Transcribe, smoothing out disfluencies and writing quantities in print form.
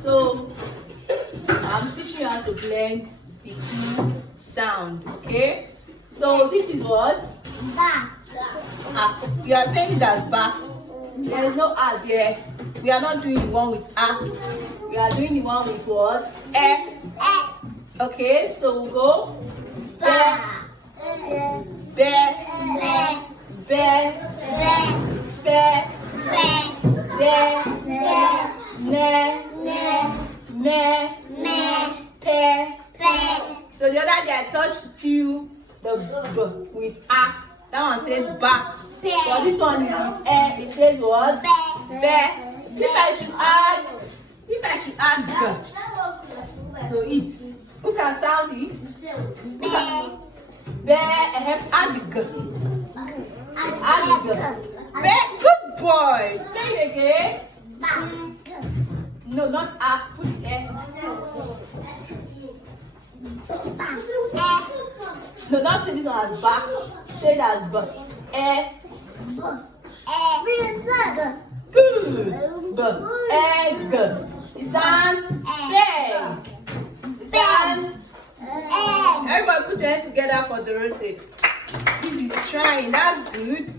So I'm teaching you how to blend the two sound. Okay. So this is what? You are saying it as ba. There is no a there. We are not doing the one with a. We are doing the one with what? E. Okay, so we'll go. Be, be, be, fe, de, ne, me, pe. So the other day I touched you the b with a. That one says ba. But this one is with e. It says what? Be. If I should add g. So it's. Who can sound it? Be. Add g. Add g. Be. Good boy. Say it again. No, not a. Put e. No, don't say this one as ba. Say it as b. Good. B. Egg. It sounds big. It sounds. Everybody put your hands together for the rotate. This is trying. That's good.